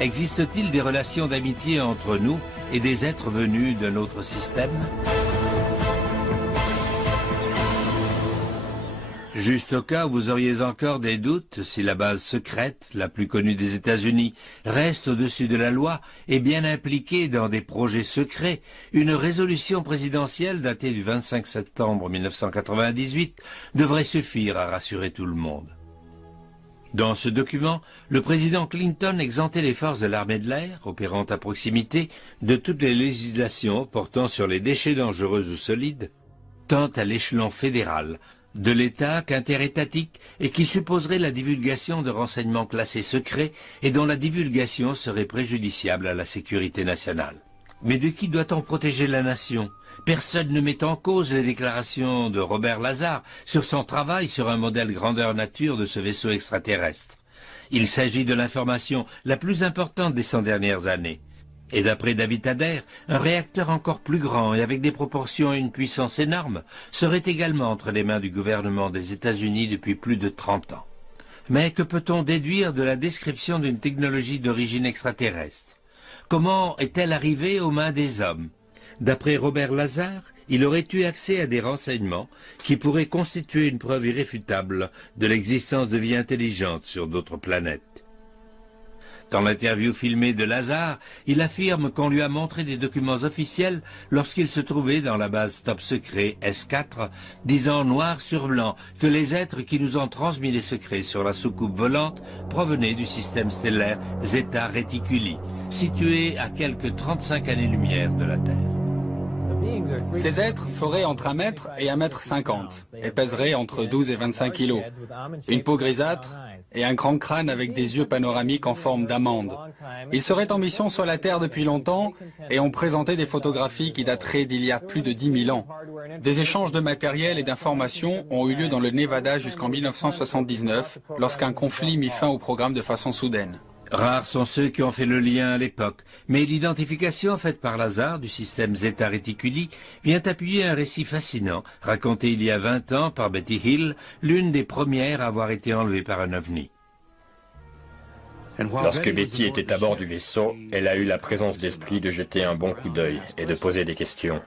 Existe-t-il des relations d'amitié entre nous et des êtres venus d'un autre système? Juste au cas où vous auriez encore des doutes, si la base secrète, la plus connue des États-Unis, reste au-dessus de la loi et bien impliquée dans des projets secrets, une résolution présidentielle datée du 25 septembre 1998 devrait suffire à rassurer tout le monde. Dans ce document, le président Clinton exemptait les forces de l'armée de l'air, opérant à proximité, de toutes les législations portant sur les déchets dangereux ou solides, tant à l'échelon fédéral, de l'État qu'interétatique, et qui supposerait la divulgation de renseignements classés secrets et dont la divulgation serait préjudiciable à la sécurité nationale. Mais de qui doit-on protéger la nation? Personne ne met en cause les déclarations de Robert Lazar sur son travail sur un modèle grandeur nature de ce vaisseau extraterrestre. Il s'agit de l'information la plus importante des 100 dernières années. Et d'après David Adair, un réacteur encore plus grand et avec des proportions et une puissance énorme serait également entre les mains du gouvernement des États-Unis depuis plus de 30 ans. Mais que peut-on déduire de la description d'une technologie d'origine extraterrestre? Comment est-elle arrivée aux mains des hommes? D'après Robert Lazar, il aurait eu accès à des renseignements qui pourraient constituer une preuve irréfutable de l'existence de vie intelligente sur d'autres planètes. Dans l'interview filmée de Lazar, il affirme qu'on lui a montré des documents officiels lorsqu'il se trouvait dans la base top secret S4, disant noir sur blanc que les êtres qui nous ont transmis les secrets sur la soucoupe volante provenaient du système stellaire Zeta Reticuli, situé à quelques 35 années-lumière de la Terre. Ces êtres feraient entre 1 mètre et 1,50 m et pèseraient entre 12 et 25 kg. Une peau grisâtre et un grand crâne avec des yeux panoramiques en forme d'amande. Ils seraient en mission sur la Terre depuis longtemps et ont présenté des photographies qui dateraient d'il y a plus de 10 000 ans. Des échanges de matériel et d'informations ont eu lieu dans le Nevada jusqu'en 1979, lorsqu'un conflit mit fin au programme de façon soudaine. Rares sont ceux qui ont fait le lien à l'époque, mais l'identification faite par Lazar du système Zeta Reticuli vient appuyer un récit fascinant, raconté il y a 20 ans par Betty Hill, l'une des premières à avoir été enlevée par un ovni. Lorsque Betty était à bord du vaisseau, elle a eu la présence d'esprit de jeter un bon coup d'œil et de poser des questions.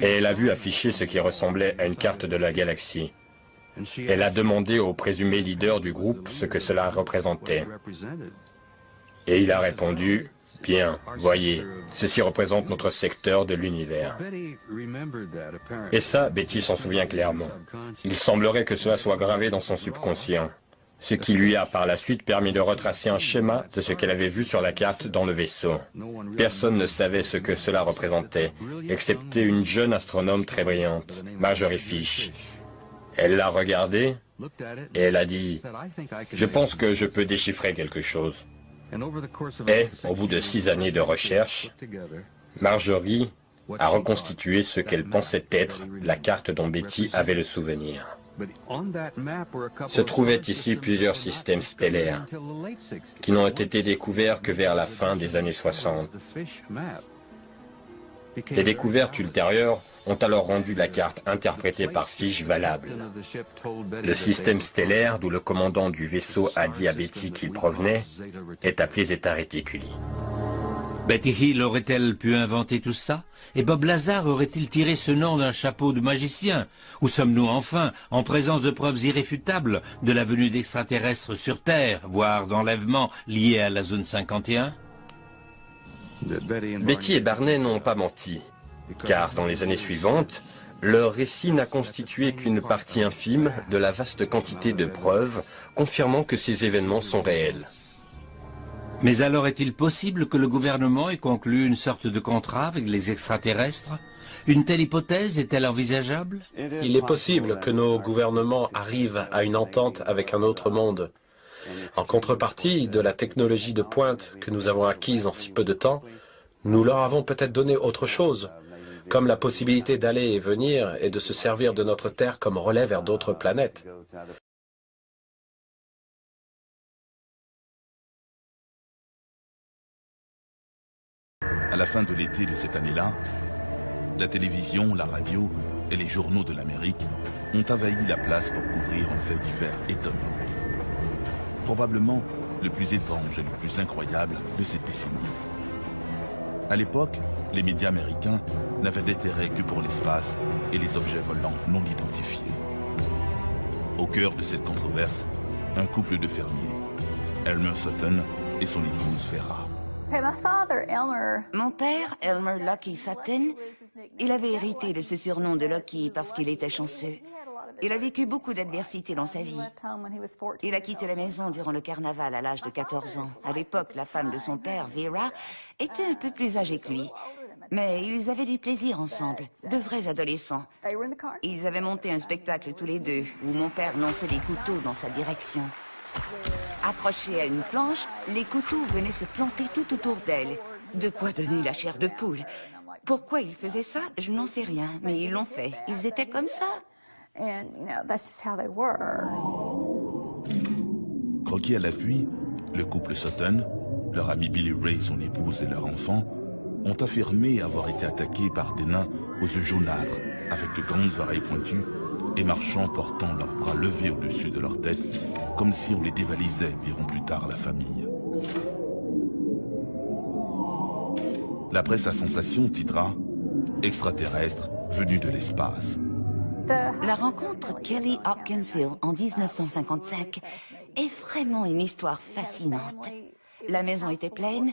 Et elle a vu afficher ce qui ressemblait à une carte de la galaxie. Elle a demandé au présumé leader du groupe ce que cela représentait. Et il a répondu, « Bien, voyez, ceci représente notre secteur de l'univers. » Et ça, Betty s'en souvient clairement. Il semblerait que cela soit gravé dans son subconscient, ce qui lui a par la suite permis de retracer un schéma de ce qu'elle avait vu sur la carte dans le vaisseau. Personne ne savait ce que cela représentait, excepté une jeune astronome très brillante, Marjorie Fish. Elle l'a regardé et elle a dit « Je pense que je peux déchiffrer quelque chose. » Et, au bout de 6 années de recherche, Marjorie a reconstitué ce qu'elle pensait être la carte dont Betty avait le souvenir. Se trouvaient ici plusieurs systèmes stellaires qui n'ont été découverts que vers la fin des années 60. Les découvertes ultérieures ont alors rendu la carte interprétée par Fish valable. Le système stellaire, d'où le commandant du vaisseau a dit à Betty qu'il provenait, est appelé Zeta Reticuli. Betty Hill aurait-elle pu inventer tout ça? Et Bob Lazar aurait-il tiré ce nom d'un chapeau de magicien? Ou sommes-nous enfin en présence de preuves irréfutables de la venue d'extraterrestres sur Terre, voire d'enlèvements liés à la zone 51? Betty et Barney n'ont pas menti, car dans les années suivantes, leur récit n'a constitué qu'une partie infime de la vaste quantité de preuves confirmant que ces événements sont réels. Mais alors est-il possible que le gouvernement ait conclu une sorte de contrat avec les extraterrestres? Une telle hypothèse est-elle envisageable? Il est possible que nos gouvernements arrivent à une entente avec un autre monde. En contrepartie de la technologie de pointe que nous avons acquise en si peu de temps, nous leur avons peut-être donné autre chose, comme la possibilité d'aller et venir et de se servir de notre Terre comme relais vers d'autres planètes. À la fin de l'été de cette année-là, la télévision, la radio et les journaux de l'Amérique ont envahi la place pour couvrir un fait divers étonnant. Probablement le plus étrange et le plus incroyable de cette décennie. À l'époque, les médias américains n'avaient d'intérêt que pour l'espace et les objets volants non identifiés. Au cœur de cette controverse, un couple de fermiers, Elmer Sutton et son épouse Vera. Mon père, Elmer Lucky Sutton, il avait hérité de ce surnom de Lucky parce qu'il était chanceux. Il a vécu beaucoup d'adversités dans sa vie. Il a quitté la maison durant le carnaval à l'âge de 14 ans. À l'époque, la femme de son père, Vera, était un peu plus âgée que lui. Mais ils avaient du plaisir ensemble, de vrais adolescents. Ils avaient monté un spectacle tous les deux, où mon père lançait des couteaux dans sa direction. Accrochés à une planche, les couteaux venaient se planter tout autour d'elle. De quoi donner la chair de poule. Pourquoi ils faisaient ça, je n'en sais rien, mais ils l'ont fait. Ils étaient comme ça. Croquis à l'appui, le couple Sutton, leur ami Billy Ray, son épouse et leur enfant, ont affirmé avoir été attaqués par des nains aux yeux jaunâtres, avec de grandes oreilles pointues, et marchant portant leurs bras levés au-dessus de leur tête, comme si on les dévalisait, diront plus tard la famille. La presse à sensation titrera extraterrestre venu de l'espace. La rencontre Kelly-Hopkinsville en 1955 est vraiment une histoire fascinante. La maison était pleine.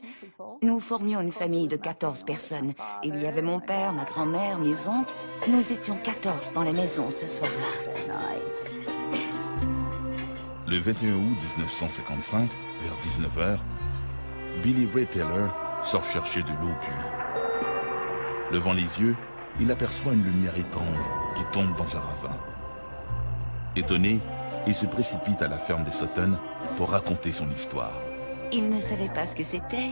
Nous formions une famille de 14 personnes. Il y avait mon père, ma grand-mère, mes oncles. Nous étions 14 dans la maison ce soir-là. Le 21 août 1955, vers 19h, Billy Ray Taylor sort chercher de l'eau au puits. Levant les yeux, il aperçoit une lumière étrange qui tombe dans un ravin. Étonné, il se précipite à la ferme des Sutton pour raconter son histoire. Il ne savait pas ce que c'était.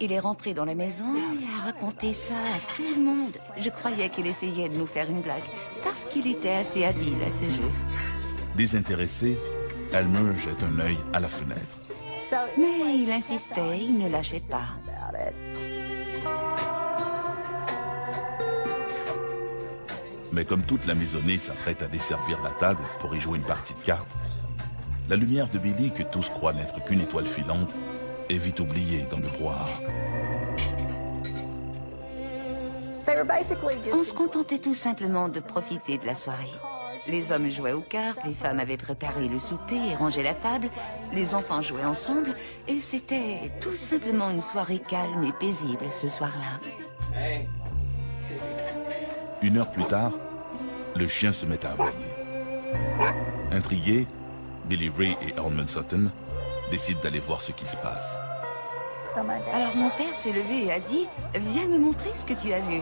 Il est rentré dans la maison et a raconté ça à tout le monde. Je croyais qu'il essayait de nous faire une blague, parce qu'il était assez habile à ce jeu. Désintéressé, Elmer jette un œil à la fenêtre. Mais il insistait, il ne lâchait pas. Mais comme toute la maisonnée s'apprête à desservir la table pour y jouer une partie de cartes, la lumière de Billy, que tous croient n'être qu'une étoile filante, est vite oubliée dans le brouhaha. On se contentait tout simplement de profiter de la soirée. Les hommes jouaient aux cartes, les femmes avaient préparé le souper et rangé la table, les enfants jouaient ensemble, et c'était tout simplement une soirée calme et paisible ce soir-là. Une heure plus tard, le chien se met à aboyer. Intrigués, Billy Ray et Elmer Sutton décident d'aller voir ce qui se passe. Alors mon père s'est levé et a dit « Viens me montrer ce que tu as vu ».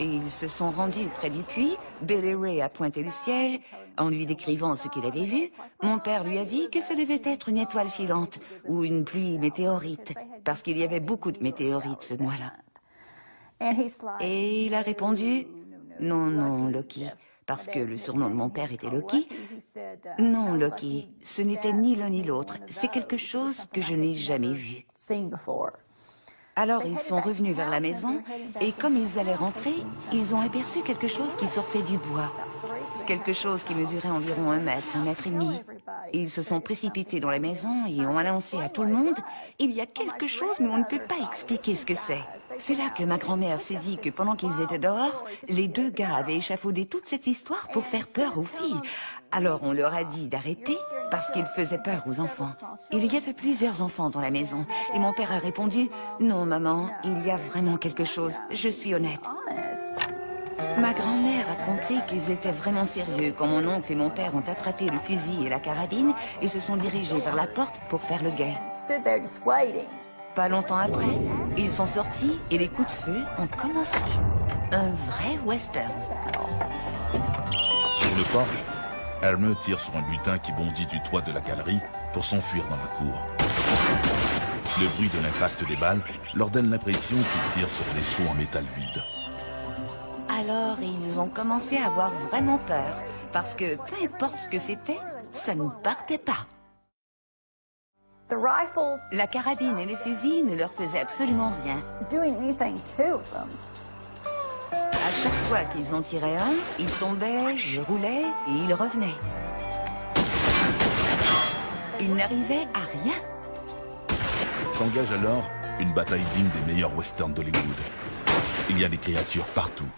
Et ils se sont rendus près du puits. Billy Ray a pointé le ciel. En lui décrivant ce qu'il avait vu, mon père lui a dit que ça devait être une étoile filante ou une pluie météorite, parce qu'il y avait beaucoup de météorites ce mois-là. Et il a répondu « Non, non, Loki », parce que le surnom de mon père était Loki. « Non, Loki, ce n'était ni l'un ni l'autre. C'est quelque chose que je n'ai jamais vu. » Alors ils sont revenus vers la maison, et comme ils allaient rentrer, ils ont aperçu quelque chose qui sortait du bois. Quelque chose qui mesurait environ 1 mètre, 1 mètre et demi. Ils se sont précipités dans la maison et ont annoncé à tout le monde « Il y a quelque chose, mais on ne peut pas expliquer ce que c'est. » C'est là que ma grand-mère s'est dit que pendant qu'ils étaient dehors, les 2 gars avaient échafaudé toute cette histoire pour faire peur aux filles. Alors on leur a dit d'arrêter parce qu'ils faisaient peur aux enfants. Il y avait plusieurs enfants dans la maison et mon père a répondu « Non maman, il y a vraiment quelque chose, je suis honnête. » Ma grand-mère a compris qu'ils étaient vraiment sérieux quand mon oncle et mon père ont attrapé le fusil et la carabine et se sont dirigés vers la porte pour faire le guet. Pas longtemps après, ils sont sortis et les coups de feu ont commencé. Un vrai western. Sur le porche, Elmer tire sur un butin qui bondit du toit de la galerie pour s'enfuir dans la cour. Le bruit de l'impact des balles leur donne l'impression qu'ils tirent sur des seaux en métal vide. Alors, ils ont commencé à avoir vraiment peur, parce que peu importe ce que c'était, ça ne partait pas. La carabine et les fusils ne leur faisaient absolument rien. À chaque fois qu'ils en tiraient un, ils tombaient, ils roulaient et ils revenaient. Ils n'arrivaient à rien. S'engage alors une bataille digne des meilleurs westerns d'Hollywood. Il y a des créatures partout.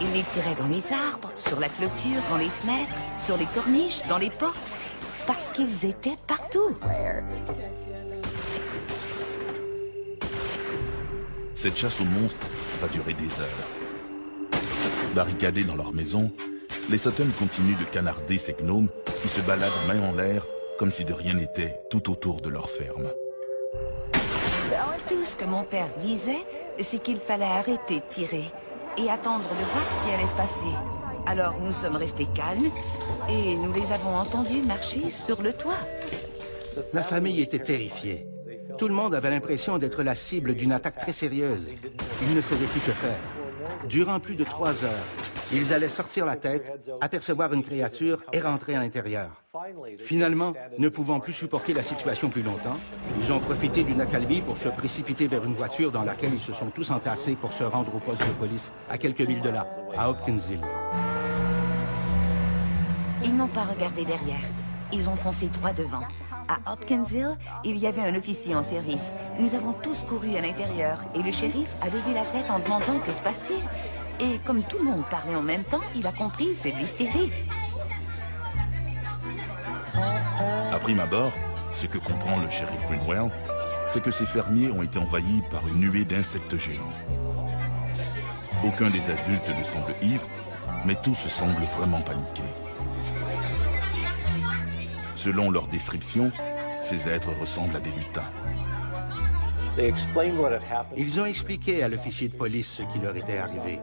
Ils les tiraient dans les arbres, sur la clôture, dans les fenêtres, sur les corniches, dans les portes, parce qu'ils étaient partout. Cette chasse aux monstres va durer des heures. Barricadés dans leur maison, les Sutton continuent de canarder ces gnomes qui se baladent main en l'air comme si de rien n'était tout autour de leur ferme. Tout ce que mon père disait, c'est qu'il fallait arrêter de tirer et attendre de voir ce qui allait se passer. Alors nous sommes restés calmes et nous les avons entendus marcher sur le toit. La famille était terrifiée. Tout le monde avait l'impression d'être la cible d'une attaque très sérieuse. Ils ne savaient plus que faire. Durant plus de 3 heures, ils allaient sortir la tête, apercevoir une créature et rentrer à l'intérieur. Finalement, ne pouvant plus supporter la situation plus longtemps, ils ont profité d'une accalmie pour se précipiter vers une voiture dans laquelle ils se sont tous entassés pour se rendre au poste de police à quelques milles de là, à Hopkinsville. Ils n'ont pas regardé derrière. Ils ont foncé droit devant. À Hopkinsville, il y avait un officier en service. Nous avons tous couru à l'intérieur et le shérif a levé la tête en demandant que se passe-t-il. Et comme tout le monde parlait en même temps, il a compris, c'est de l'hystérie. À prime abord, ce que comprend le shérif Greenwell, c'est que ces fermiers ont été envahis par une nuée d'insectes géants. Aucun des adultes ne semble ivre, mais tous semblent vraiment paniqués. Selon leur description, ces êtres ressemblent à des lutins. Ils ont expliqué à l'officier de police ce qui leur était arrivé.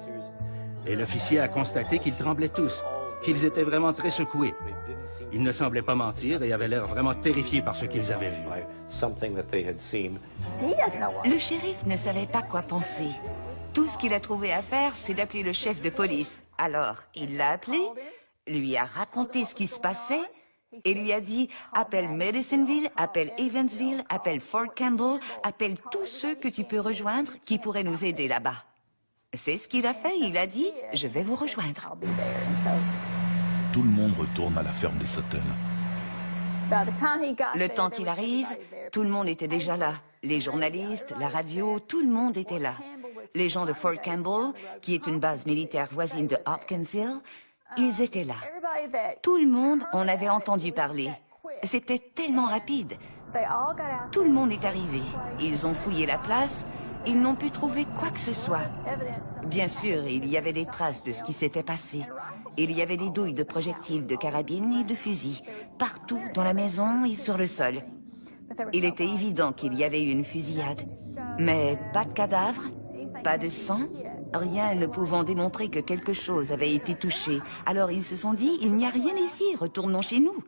Et l'officier a constaté qu'ils tremblaient tous, qu'ils étaient vraiment très secoués. Ils ne semblaient pas mentir et avaient l'air vraiment terrifiés par ce qu'ils avaient vu. Le shérif ne savait pas quoi penser. Tout ce qu'il a trouvé à faire, c'est d'appeler le chef de police. Alors, il l'a appelé, lui a raconté ce qui se passait et lui a dit « Appelle Medicineville, appelle Evansville, appelle Fort Campbell, appelle tous ceux que tu peux rejoindre qui pourraient nous aider là-bas. » C'est ce qu'il a fait, il a dit « Je vais vous rejoindre. » Tout le monde retourne à la ferme des Sutton. Le temps qu'il arrive, tout le monde était déjà là. Les journalistes, la radio, tout le monde était là. Les gens de Fort Campbell, qui est une base militaire voisine de Hopkinsville, ils étaient là. Tout le monde en avait entendu parler. C'était tellement rapide. Tout le monde est arrivé. Ils ont fouillé la place. Ils n'ont pu trouver quoi que ce soit. Bien sûr, il y avait des traces de ce qui s'était passé. Il y avait des douilles de projectiles, de carabines et de fusils, partout dans la maison et sur le sol. Il était évident qu'il y avait eu une fusillade. Mais pas de cadavre, pas de sang, rien ne pouvant démontrer que quelque chose avait été touché. Alors ils se sont dit, il n'y a rien ici, retournons chez nous.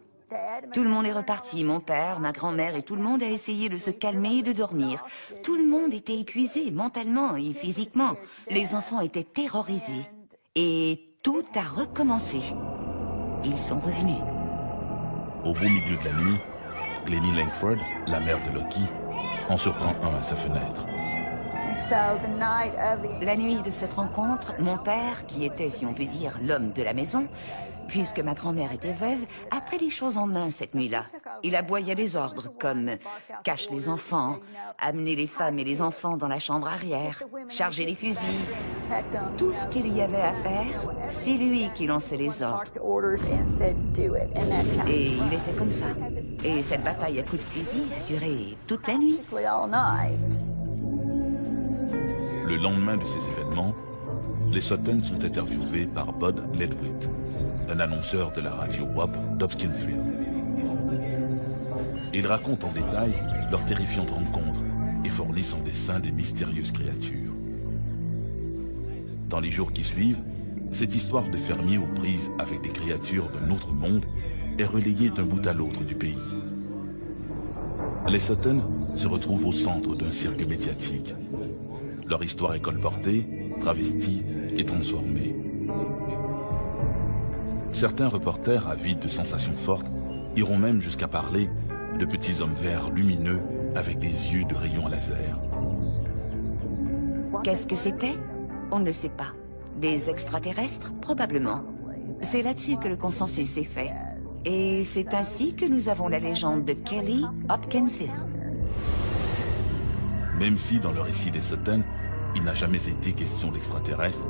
Tout le monde est reparti, mon père, ma grand-mère et tout le monde a essayé de se calmer et de dormir. Tout le monde était épuisé, mentalement et physiquement. Les enfants étaient terrorisés. Et tout a recommencé. Ils sont revenus. Au beau milieu de la nuit, Glennie Langford, la mère de Loki, en surprend un à sa fenêtre. La nuit de cette rencontre, mon père, qui était, si on peut dire, l'homme de la maison, puisque ma grand-mère était veuve, a pris les choses en main cette nuit-là. Il aboyait des ordres comme « cache les enfants »,« amener les femmes et les enfants dans la chambre arrière »,« charger les fusils ». Tout ce qu'il y avait à faire, c'est lui qui lançait les ordres. Et il était comme ça. Et cette bataille à coups de fusil a duré toute la nuit. Le lendemain de ces événements, les Sutton sont interviewés par Bud Ledwith, un annonceur de la radio WAP d'Hopkinsville. Ils racontent en détail leur terrifiante rencontre et fournissent en dessin des mystérieuses créatures. Dans les jours qui suivent, cette histoire de fermiers aux prises avec des créatures d'un autre monde est relayée d'un bout à l'autre du pays. Les Sutton se retrouvent au centre d'un cirque médiatique. Leur histoire est colportée, travestie et transformée. Certains reporters, avides de sensations fortes, iront même jusqu'à parler de petits hommes verts lumineux avec des yeux de rayons laser. Qu'est-ce que c'était? On ne le sait pas. Des extraterrestres? Probablement. C'est là-dessus que le consensus est fait. Et c'est ainsi que nous avons la légende de Kelly Hopkinsville. Même si dans le récit des Sutton, il n'a jamais été question d'extraterrestres,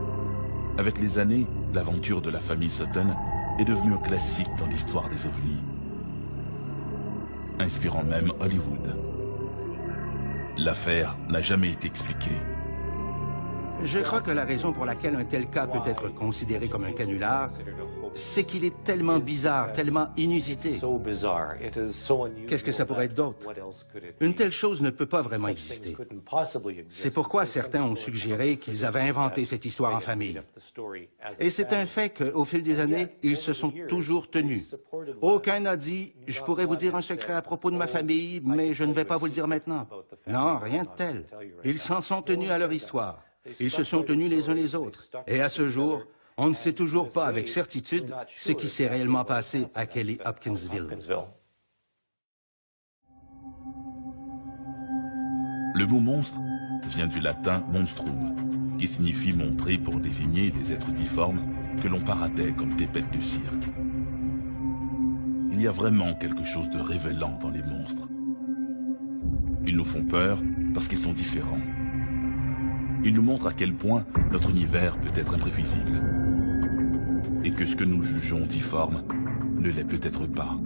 avec les années, l'aventure de la famille Sutton est devenue un classique dans l'histoire des ovnis, inspirant même Hollywood. L'affaire n'a jamais été expliquée. Je crois que la raison pour laquelle un tel cas peut être considéré comme un canular, c'est qu'il est tellement bizarre, tellement inusité. Qu'est-ce que ça pourrait être d'autre? Une telle chose ne peut pas vraiment exister. C'est pourquoi certains ont suggéré qu'ils avaient inventé cette histoire en famille. Et c'est un fait qu'au fil des années, ils se sont toujours tenus. Aucun n'a dit « Je pourrais vous dire un secret à propos de ma famille, mais je ne vais pas vous le dire maintenant. » Non, rien de tel. Ils s'en sont tenus à leur histoire. Ils se sont tenus les uns les autres. Et à ce jour, on ne sait toujours pas avec certitude ce qui s'est réellement passé à Kelly Hopkinsville. Le mot monstre vient du latin monstrum, qui signifie montrer pour désigner des êtres difformes que l'on paradait comme des bêtes de cirque. Il y a vraiment quelque chose de révélant dans les monstres. Ils nous font peur parce qu'ils sont différents. Ils nous montrent à quel point notre univers peut être imprévisible. Et que ce que nous jugeons difforme ne l'est peut-être pas.